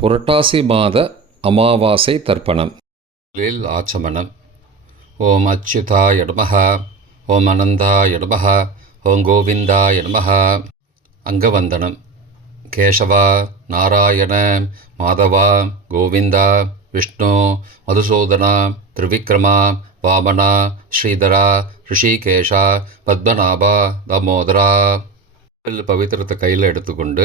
புரட்டாசி மாத அமாவாசை தர்ப்பணம். லில் ஆச்சமனம் ஓம் அச்சுதா நமः ஓம் அனந்தா நமः ஓம் கோவிந்தா நமः அங்கவந்தனம். கேசவா நாராயண மாதவா கோவிந்தா விஷ்ணு மதுசூதனா திரிவிக்ரமா வாமனா ஸ்ரீதரா ரிஷிகேஷா பத்மநாபா தாமோதரா. பவித்திரத்தை கையில் எடுத்துக்கொண்டு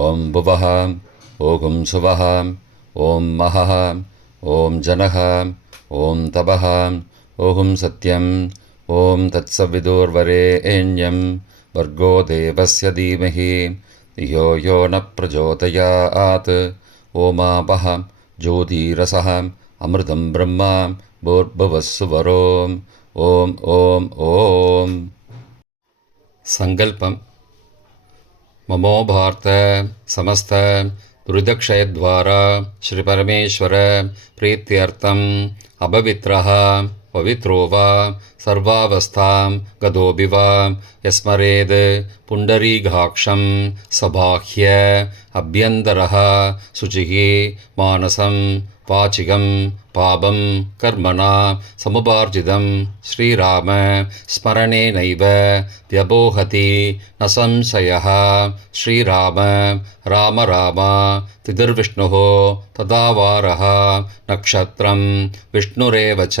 ॐ भुवः ॐ सुवः ॐ महः ॐ जनः ॐ तपः ॐ सत्यम् ॐ तत्सविदुर्वरेण्यं भर्गो देवस्य धीमहि धियो यो न प्रचोदयात्। ओमापः ज्योतिरसः अमृतं ब्रह्मा भूर्भुवस्सुवरो ॐ ॐ ॐ। सङ्कल्पम् மமோபார்த்த சமஸ்த துரிதக்ஷயத்வாரா ஸ்ரீபரமேஸ்வர பிரீத்தியர்த்தம் அபவித்ரா பவித்ரோவா सर्वावस्थां गतोऽपि वा यस्मरेद् पुण्डरीकाक्षं सबाह्य अभ्यन्तरः शुचिः मानसं वाचिकं पापं कर्मणा समुपार्जितं श्रीराम स्मरणेनैव व्यपोहति न संशयः। श्रीराम राम राम तिथिर्विष्णुः तदा वारः नक्षत्रं विष्णुरेव च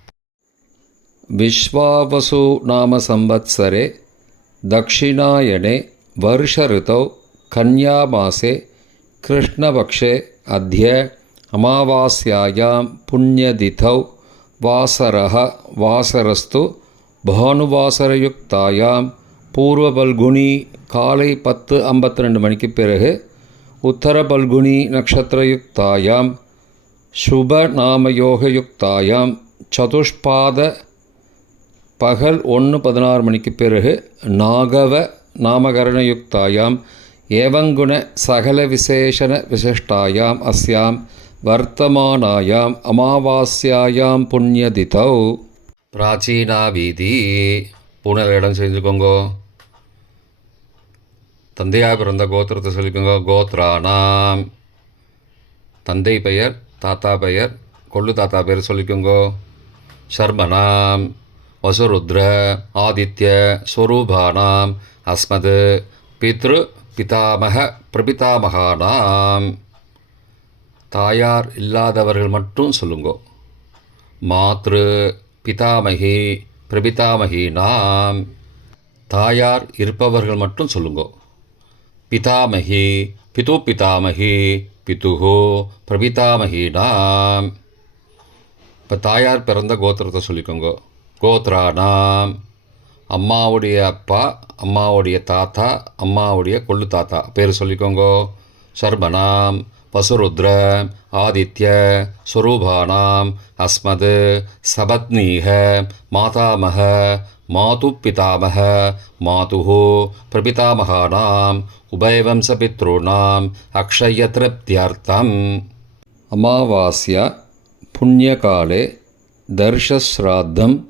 विश्वावसु नाम संवत्सरे दक्षिणायने वर्षऋतौ कन्यामासे कृष्णपक्षे अद्य अमावास्यायां पुण्यतिथौ वासरः वासरस्तु பானுவாசரயுக்தாயாம் பூர்வ பல்குனி காலை பத்து ஐம்பத்தி ரெண்டு மணிக்கு பிறகு உத்தர பல்குனி நட்சத்திரயுக்தாயாம் சுப நாமயோகயுக்தாயாம் சதுஷ்பாத பகல் ஒன்று பதினாறு மணிக்கு பிறகு நாகவ நாமகரணயுக்தாயாம் ஏவங்குண சகல விசேஷண விசிஷ்டாயாம் அஸ்யாம் வர்த்தமானாயாம் அமாவாஸ்யாயாம் புண்ணியதிதௌ. பிராச்சீனா வீதி பூனல் இடம் செஞ்சுக்கோங்கோ. தந்தையாக பிறந்த கோத்திரத்தை சொல்லிக்கோங்க. கோத்ரானாம். தந்தை பெயர் தாத்தா பெயர் கொள்ளு தாத்தா பெயர் சொல்லிக்கோங்கோ. சர்மனாம். வசுருத்ர ஆதித்ய ஸ்வரூபானாம் அஸ்மது பித்ரு பிதாமக பிரபிதாமகானாம். தாயார் இல்லாதவர்கள் மட்டும் சொல்லுங்கோ. மாத்ரு பிதாமகி பிரபிதாமகி நாம் தாயார் இருப்பவர்கள் மட்டும் சொல்லுங்கோ. பிதாமகி பிது பிதாமகி பிதுஹோ பிரபிதாமகி நாம் இப்போ தாயார் பிறந்த கோத்திரத்தை சொல்லிக்கோங்கோ. கோத்ரானாம். அம்மாவுடைய அப்பா அம்மாவுடைய தாத்தா அம்மாவுடைய கொள்ளு தாத்தா. பேர் சொல்லிக்கோங்கோ. சர்மனாம் வசுருத்ர ஆதித்ய ஸ்வரூபானாம் அஸ்மது சபத்னீக மாதாமக மாது பிதாமக மாது பிரபிதாமகானாம் உபயவம்சபித்ருணாம் அக்ஷய திருப்தியர்த்தம். அமாவாஸ்யா புண்ணியகாலே தர்ஷஸ்ராத்தம்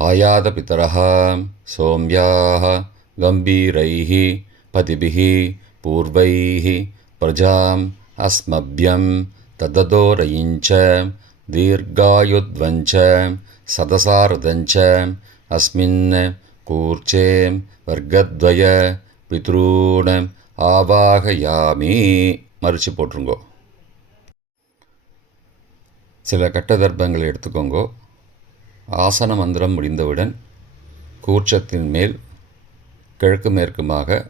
ஆயாத பித்தரः சோம்யாः கம்பீரைः பதிபிः பூர்வைः பிரஜாம் அஸ்மபியம் தததோரயிஞ்ச தீர்காயுத்வஞ்ச சதசாரதஞ்ச அஸ்மின் கூர்ச்சே வர்க்கத்வய பித்ரூண ஆவாகயாமி மறித்து போட்டுருங்கோ சில கட்ட தர்ப்பங்களை எடுத்துக்கோங்கோ ஆசன மந்திரம் முடிந்தவுடன் கூர்ச்சத்தின் மேல் கிழக்கு மேற்குமாக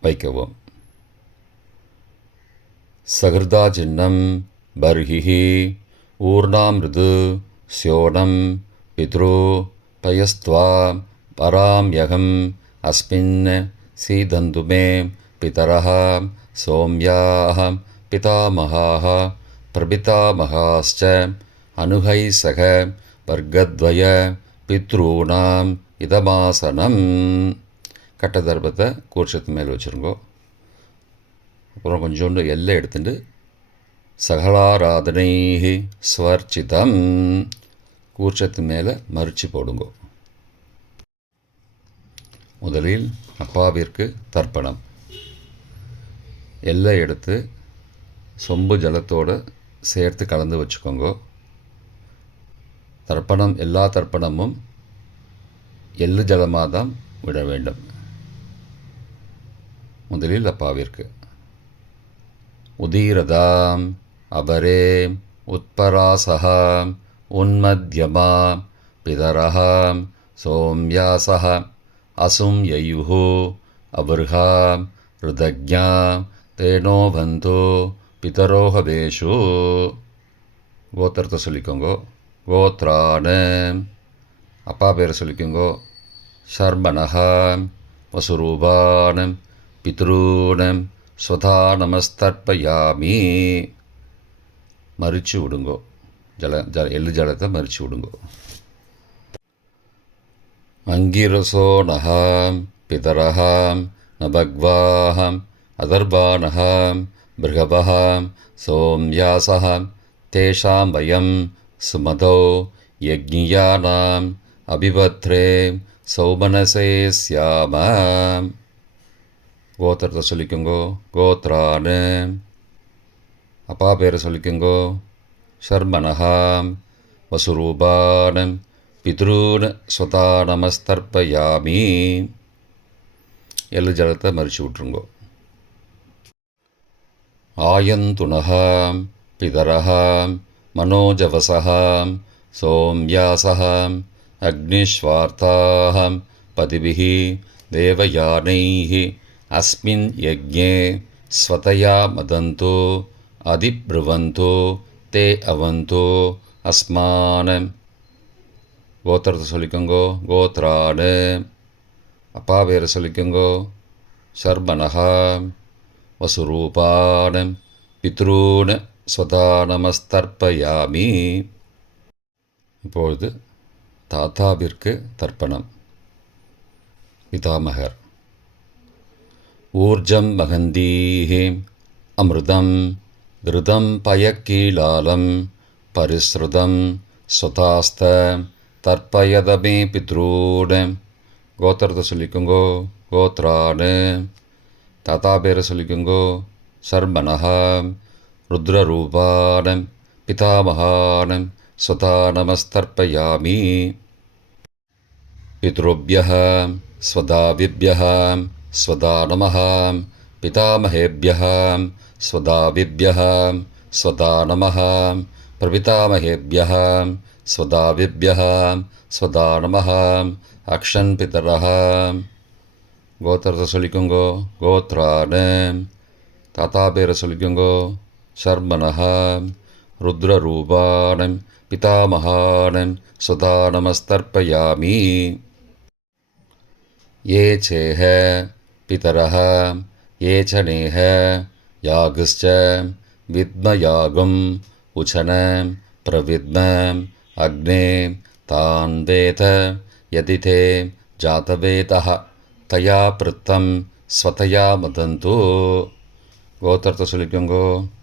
வைக்கவும். சகிருதா சின்னம் பர்ஹிஹி ஊர்ணாமிருது ஸ்யோனம் பித்ரு பயஸ்துவா பராம்யகம் அஸ்மின் சீதந்துமே பிதரः சோம்யாः பிதாமகாः பிரபிதாமகாश्च அனுகை சக வர்க்கத்வய பித்ரூணாம் இதமாசனம். கட்டதர்பத்தை கூர்ச்சத்து மேல் வச்சுருங்கோ. அப்புறம் கொஞ்சோண்டு எல்லை எடுத்துட்டு சகலாராதனை ஸ்வர்ச்சிதம். கூர்ச்சத்து மேலே மறிச்சு போடுங்கோ. முதலில் அப்பாவிற்கு தர்ப்பணம். எல்லை எடுத்து சொம்பு ஜலத்தோடு சேர்த்து கலந்து வச்சுக்கோங்க. தர்ப்பணம் எல்லா தர்ப்பணமும் எள்ளு ஜலமாக தான் விட வேண்டும். முதலில் அப்பாவிற்கு. உதீரதாம் அபரே உத்பராசா உன்மத்யமா பிதரா சோம்யாசா அசும் யயுः அபர்ஹா ருதஜ்ஞா தேனோபந்தோ பிதரோகவேஷு கோத்திரத்தை சொல்லிக்கோங்கோ. கோத்ரான. அப்பா பேரை சொல்லிக்கோங்கோ. ஷர்மனஹா வசுரூபானம் பித்ரூனம் ஸ்வதா நமஸ்தர்ப்பயாமி மறிச்சு விடுங்கோ. ஜல ஜல எள்ளு ஜலத்தை மறிச்சு விடுங்கோ. அங்கிரசோ நகாம் பிதரஹாம் நபக்வாஹாம் அதர்பானஹாம் பிருகபஹாம் சோம்யாசஹாம் தேஷாம் வயம் சுமதோ யஜ்ஞியானாம் அபிபத்ரே சௌமனசே சியாம கோத்திரத்தை சொல்லிக்கோங்கோ கோத்ரானு அப்பா பேரை சொல்லிக்கோங்கோ ஷர்மனஹாம் வசுரூபானம் பித்ரூன் ஸ்வதா நமஸ்தர்ப்பயாமி எல்லு ஜலத்தை மறிச்சு விட்ருங்கோ ஆயந்துனகாம் பிதரகாம் மனோஜவசகாம் சோம்யாசகாம் அக்னிஸ்வார்த்தாகம் பதிபிः தேவயானைः अस्मिन् यज्ञे स्वतया मदन्तो அதிப்ருவந்தோ தே அவந்தோ அஸ்மான் கோத்திரத்தை சொல்லிக்கோங்கோ கோத்ராடு அப்பா பேரை சொல்லிக்கோங்கோ சர்பனகா வசுரூபான் பித்ரூன் ஸ்வதானமஸ்தர்ப்பயாமி. இப்பொழுது தாத்தாவிற்கு தர்ப்பணம். பிதாமகர் ஊர்ஜம் மகந்தீஹே அமிர்தம் விருதம் பயக்கீலாலம் பரிஸ்ருதம் சுதாஸ்த தர்ப்பயதமே பித்ரூடு. கோத்திரத்தை சொல்லிக்கோங்கோ கோத்ரானு. தாத்தா பேரை சொல்லிக்கோங்கோ சர்மனஹா ருத்ரரூபானம் பிதாமகானம் சுதா நமஸ்தர்ப்பயாமி पितृभ्यः स्वदाविभ्यः स्वदा नमः पितामहेभ्यः स्वदाविभ्यः स्वदा नमः प्रपितामहेभ्यः स्वदाविभ्यः स्वदा नमः अक्षन् पितरः கோத்திரத்தை சொல்லிக்கோங்கோ கோத்ரானு தாத்தா பேரை சொல்லிக்கோங்கோ शर्मणः रुद्ररूपाणं पितामहानं सदा नमस्तर्पयामि ये चेह पितरः, ये च नेह, यागश्च विद्मयागम् उचन प्रविद्म अग्ने तान् वेत, यदि ते जातवेतः, तया पृत्तं स्वतया वदन्तु गोत्रर्थ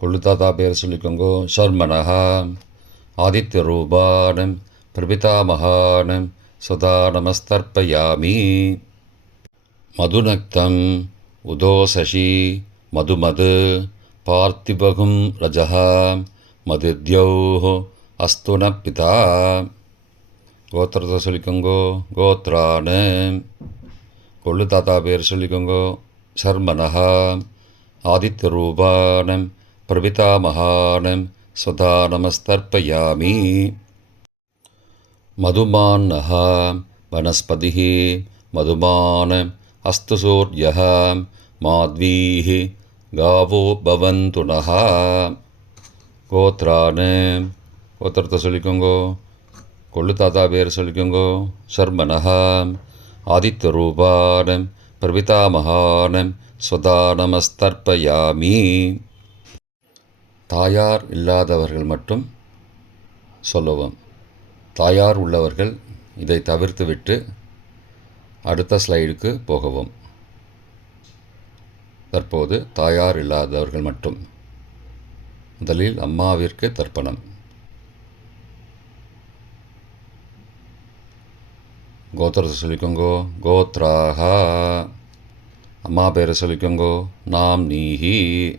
கொள்ளு தாத்தா பேர் சொல்லிக்கோங்கோ ஷர்மனஹா ஆதித்ய ஆதித்யரூபானம் பிரபிதாமகானம் சுதா நமஸ்தர்ப்பயாமி மதுநக்தம் உதோசசி மதுமது பார்த்திபகும் ரஜः மதுத்யௌः அஸ்து ந பிதா கோத்திரத்தை சொல்லிக்கோங்கோ கோத்ரானு. கொள்ளு தாத்தா பேர் சொல்லிக்கோங்கோ சர்மனஹா ஆதித்ய ரூபானம் பிரபிதாமகானம் சுதா நமஸ்தர்ப்பயாமி मधुमान्नः वनस्पतिः मधुमान् अस्तु सूर्यः माध्वीः गावो भवन्तु नः கோத்ரான் கோத்திரத்தை சொல்லிக்கோங்கோ கொள்ளு தாத்தா பேர் சொல்லிக்கோங்கோ சர்மனஹா ஆதித்யரூபான் பிரபிதாமகான் சுதா நமஸ்தர்ப்பயாமி தாயார் இல்லாதவர்கள் மட்டும் சொல்லவும். தாயார் உள்ளவர்கள் இதை தவிர்த்துவிட்டு அடுத்த ஸ்லைடுக்கு போகவும். தற்போது தாயார் இல்லாதவர்கள் மட்டும். முதலில் அம்மாவிற்கு தர்ப்பணம். கோத்திரத்தை சொல்லிக்கோங்கோ. கோத்ராகா அம்மா பேரை சொல்லிக்கோங்கோ. நாம் நீஹி.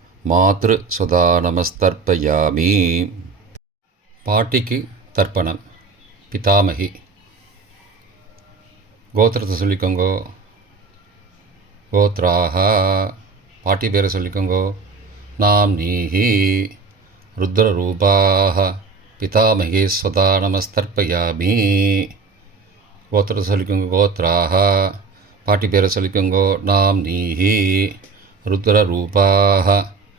மாத்ரு சுதா நமஸ்தர்ப்பயாமி பாட்டிக்கு தர்ப்பணம் பிதாமகி கோத்திரத்தை சொல்லிக்கோங்கோ கோத்ராக பாட்டி பேரை சொல்லிக்கோங்கோ நாம் நீஹி ருத்ரரூபாக பிதாமகி ஸ்வதா நமஸ்தர்ப்பயாமி கோத்திரத்தை சொல்லிக்கோங்க கோத்ராக பாட்டி பேரை சொல்லிக்கோங்கோ நாம் நீஹி ருத்ரரூபாக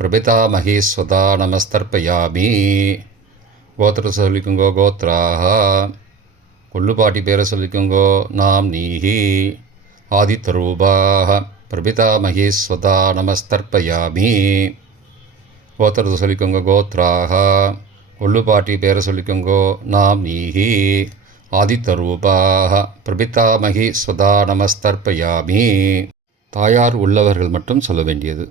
பிரபிதாமகீஸ்வதா நமஸ்தர்ப்பயாமி. கோத்திர சொல்லிக்குங்கோ கோத்ராக கொள்ளுபாட்டி பேரை சொல்லிக்குங்கோ நாம் நீஹி ஆதித்தரூபாக ரூபாக நமஸ்தர்ப்பயாமி. கோத்திரத்தை சொல்லிக்கோங்க கோத்ராக கொள்ளுபாட்டி பேரை சொல்லிக்கோங்கோ நாம் நீஹி ஆதித்தரூபாக பிரபிதாமகி ஸ்வதா நமஸ்தர்ப்பயாமி. தாயார் உள்ளவர்கள் மட்டும் சொல்ல வேண்டியது.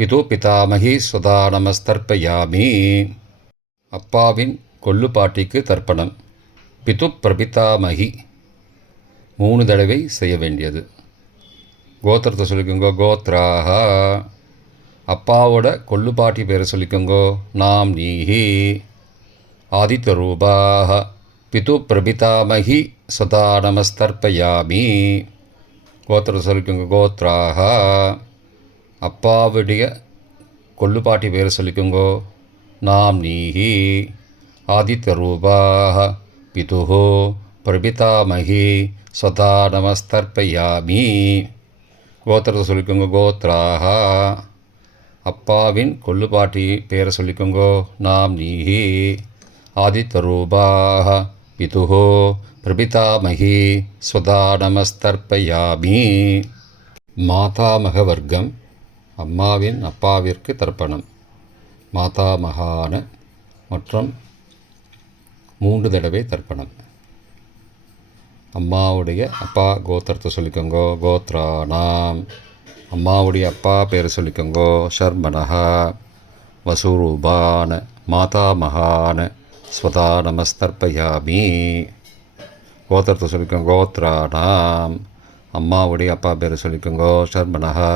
பிது பிதாமகி சுதா நமஸ்தர்ப்பயாமி அப்பாவின் கொள்ளு பாட்டிக்கு தர்ப்பணம். பிது பிரபிதாமகி. மூணு தடவை செய்ய வேண்டியது. கோத்திரத்தை சொல்லிக்கோங்கோ கோத்ராக அப்பாவோட கொள்ளு பாட்டி பேரை சொல்லிக்கோங்கோ நாம் நீஹி ஆதித்த ரூபாக பிது பிரபிதாமகி சதா நமஸ்தர்ப்பயாமி கோத்திரத்தை சொல்லிக்கோங்க கோத்ராக அப்பாவுடைய கொள்ளு பாட்டி பேரை சொல்லிக்கோங்கோ. நாம் நீஹி ஆதித்த ரூபாக பிதுஹோ பிரபிதாமகி ஸ்வதா நமஸ்தர்ப்பயாமி. கோத்திரத்தை சொல்லிக்கோங்க கோத்ராக. அப்பாவின் கொள்ளுப்பாட்டி பேரை சொல்லிக்கோங்கோ. நாம் நீஹி ஆதித்த ரூபாக பிதுஹோ பிரபிதாமகி ஸ்வதா நமஸ்தர்ப்பயாமி. மாதாமக வர்க்கம் அம்மாவின் அப்பாவிற்கு தர்ப்பணம். மாதாமகான மற்றும் மூன்று தடவை தர்ப்பணம். அம்மாவுடைய அப்பா கோத்திரத்தை சொல்லிக்கோங்கோ கோத்ரானாம். அம்மாவுடைய அப்பா பேரை சொல்லிக்கோங்கோ ஷர்மனஹா வசூரூபான மாதாமகான ஸ்வதா நமஸ்தர்ப்பயாமி கோத்திரத்தை சொல்லிக்கோங்க கோத்ரானாம். அம்மாவுடைய அப்பா பேரை சொல்லிக்கோங்கோ ஷர்மனஹா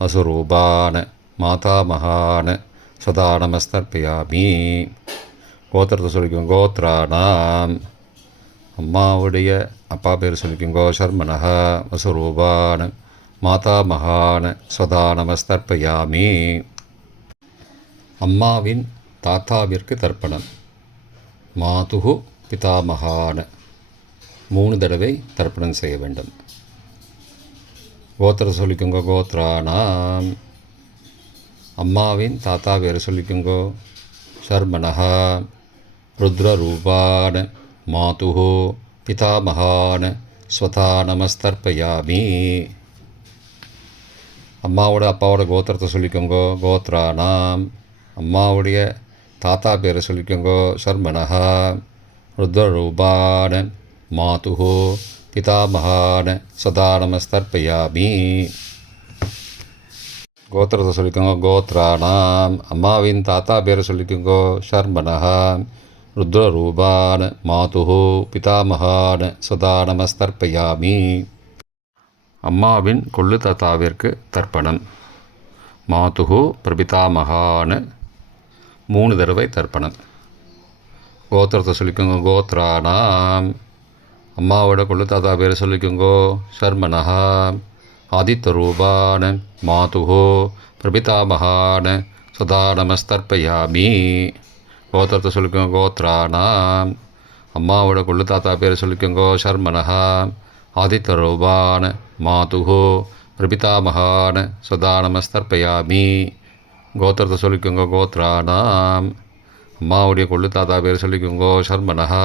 வசுரூபான மாதாமகான சதா நமஸ்தர்ப்பயாமி. கோத்திரத்தை சொல்லிக்கும் கோத்ரானாம். அம்மாவுடைய அப்பா பேர் சொல்லிக்கோங்கோ ஷர்மனஹ வசுரூபான மாதாமகான சதா நமஸ்தர்ப்பயாமி. அம்மாவின் தாத்தாவிற்கு தர்ப்பணம். மாதுகு பிதாமகான மூணு தடவை தர்ப்பணம் செய்ய வேண்டும். கோத்திர சொல்லிக்கோங்க கோத்ரானாம் அம்மாவின் தாத்தா பேர் சொல்லிக்கோங்கோ. ஷர்மனஹா ருத்ரரூபான மாதுஹோ. பிதாமகான் ஸ்வதா நமஸ்தர்ப்பயாமி. அம்மாவோட அப்பாவோட கோத்திரத்தை சொல்லிக்கோங்கோ கோத்ரானாம் அம்மாவுடைய தாத்தா பேரை சொல்லிக்கோங்கோ ஷர்மனஹா ருத்ரரூபான மாதுஹோ. பிதாமகான சதா நமஸ்தர்ப்பயாமி கோத்திரத்தை சொல்லிக்கோங்க கோத்ராணாம் அம்மாவின் தாத்தா பேரை சொல்லிக்கோங்கோ ஷர்மனஹா ருத்ரரூபான மாதுஹோ பிதாமகான் சதா நமஸ்தர்ப்பயாமி அம்மாவின் கொள்ளு தாத்தாவிற்கு தர்ப்பணம். மாதுஹு பிரபிதாமகான் மூணு தடவை தர்ப்பணம். கோத்திரத்தை சொல்லிக்கோங்க கோத்ராணாம் அம்மாவோட கொள்ளு தாத்தா பேரை சொல்லிக்கோங்கோ. ஷர்மனஹா ஆதித்த ரூபான மாதுஹோ பிரபிதாமகான சதா நமஸ்தர்ப்பயாமி கோத்திரத்தை சொல்லிக்கோங்க கோத்ரானாம். அம்மாவோட கொள்ளு தாத்தா பேரை சொல்லிக்கோங்கோ ஷர்மனஹா ஆதித்த ரூபான மாதுஹோ பிரபிதாமகான சதா நமஸ்தர்ப்பயாமி கோத்திரத்தை சொல்லிக்கோங்க கோத்ரானாம். அம்மாவுடைய கொள்ளு தாத்தா பேர் சொல்லிக்கோங்கோ ஷர்மனஹா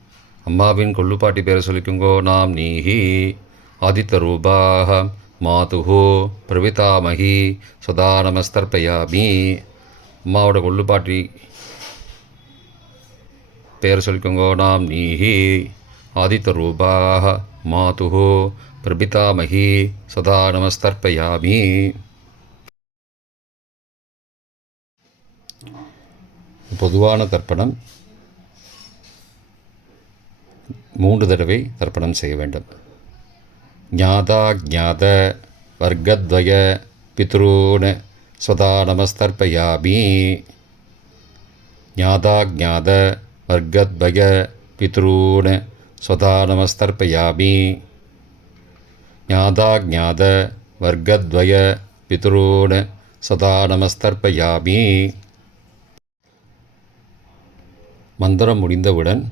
அம்மாவின் கொள்ளுப்பாட்டி பேரை சொல்லிக்கோங்கோ நாம் நீஹி ஆதித்த ரூபாக மாதுகு பிரபிதாமகி சுதா நமஸ்தர்ப்பயாமி அம்மாவோட கொள்ளுப்பாட்டி பேர் சொல்லிக்கோங்கோ நாம் நீஹி ஆதித்த ரூபாக மாதுஹு பிரபிதாமகி சதா நமஸ்தர்பயாமி பொதுவான தர்ப்பணம் மூன்று தடவை தர்ப்பணம் செய்ய வேண்டும். ஞாதா ஜாத வர்க்கத்வய பித்ரூன் ஸ்வதா நமஸ்தர்ப்பயாமி. ஞாதா ஜாத வர்க்கத்வய பித்ரூன் ஸ்வதா நமஸ்தர்ப்பயாமி. ஞாதா ஜாத வர்க்கத்வய பித்ரூன் சதா நமஸ்தர்ப்பயாமி. மந்திரம் முடிந்தவுடன்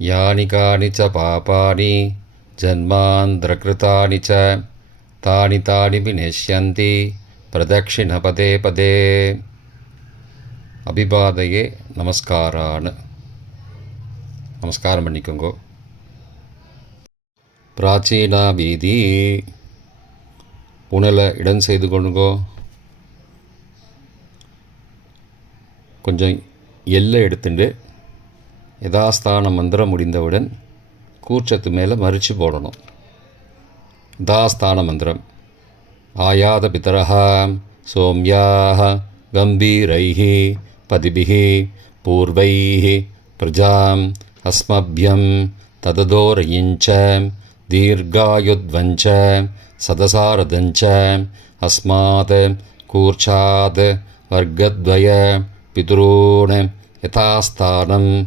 யானி காணி ச பாபானி ஜன்மாந்திரகிருத்தானி ச தானி தானி விநேஷ்யந்தி பிரதக்ஷிண பதே பதே அபிபாதையே நமஸ்காரான நமஸ்காரம் பண்ணிக்கோங்கோ பிராச்சீனா வீதி புனலை இடம் செய்து கொண்டுங்கோ கொஞ்சம் எல்லை எடுத்துட்டு யதாஸ்தான மந்திரம் முடிந்தவுடன் கூற்றத்து மேலே மறித்து போடணும். தாஸ்தான மந்திரம். ஆயாத பிதரா சோம்யாக கம்பீரைः பதிபிः பூர்வைः பிரஜாம் அஸ்மபியம் தததோரையிஞ்ச தீர்காயுத்வஞ்ச சதசாரதஞ்ச அஸ்மாத் கூர்ச்சாத் வர்க்கத்வய பிதுரோன் யதாஸ்தானம்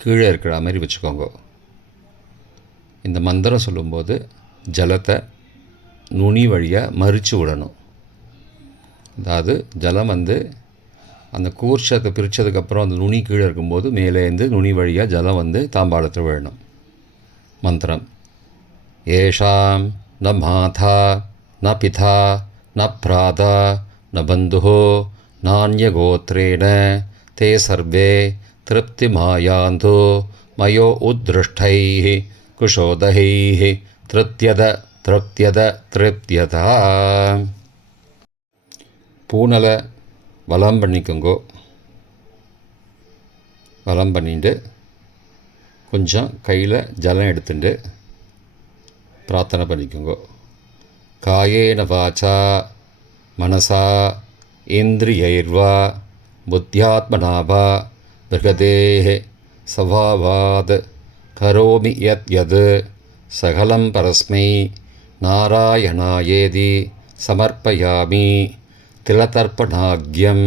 கீழே இருக்கிற மாதிரி வச்சுக்கோங்க. இந்த மந்திரம் சொல்லும்போது ஜலத்தை நுனி வழியாக மறித்து விடணும். அதாவது ஜலம் வந்து அந்த கூர்ச்சத்தை பிரித்ததுக்கப்புறம் அந்த நுனி கீழே இருக்கும்போது மேலேருந்து நுனி வழியாக ஜலம் வந்து தாம்பாளத்தில் விழணும். மந்திரம். ஏஷாம் ந மாதா ந பிதா ந பிராதா ந பந்து நானியகோத்திரேண தே சர்வே திருப்திமாயாந்தோ மயோ உத்ருஷ்டைः குஷோதகைः திருப்தியத திருப்தியத திருப்தியதா பூனலை வலம் பண்ணிக்கோங்கோ. வலம் பண்ணிட்டு கொஞ்சம் கையில் ஜலம் எடுத்துட்டு பிரார்த்தனை பண்ணிக்கோங்கோ. காயேன வாச்சா மனசா இந்திரியைர்வா புத்தியாத்மனாவா பிருகதேः சவாவாத் கரோமி யத் யத் சகலம் பரஸ்மை நாராயணாயேதி சமர்ப்பயாமி திலதர்ப்பணாக்யம்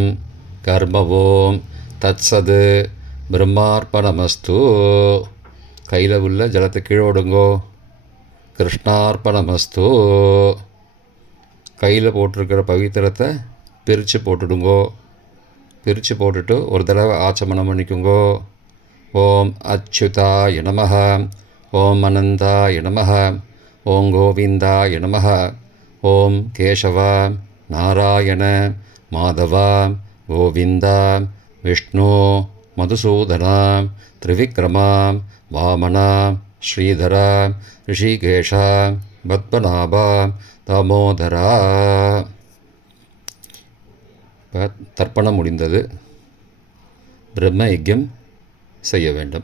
கர்ம ஓம் தத்சது பிரம்மார்ப்பணமஸ்து கையில் உள்ள ஜலத்தை கீழே விடுங்கோ கிருஷ்ணார்ப்பணமஸ்து கையில் போட்டிருக்கிற பவித்திரத்தை பிரித்து போட்டுடுங்கோ பிரித்து போட்டுட்டு ஒரு தடவை ஆச்சமனம் பண்ணிக்கோங்கோ. ஓம் அச்சுதா நமः ஓம் அனந்தா நமः ஓம் கோவிந்தா நமः ஓம் கேசவா. நாராயண. மாதவா. கோவிந்தா. விஷ்ணு. மதுசூதனா. திரிவிக்ரமா. வாமனா. ஸ்ரீதரா. ரிஷிகேஷா. பத்மநாபா. தாமோதரா. தர்ப்பணம் முடிந்தது. பிரம்ம யஜ்யம் செய்ய வேண்டும்.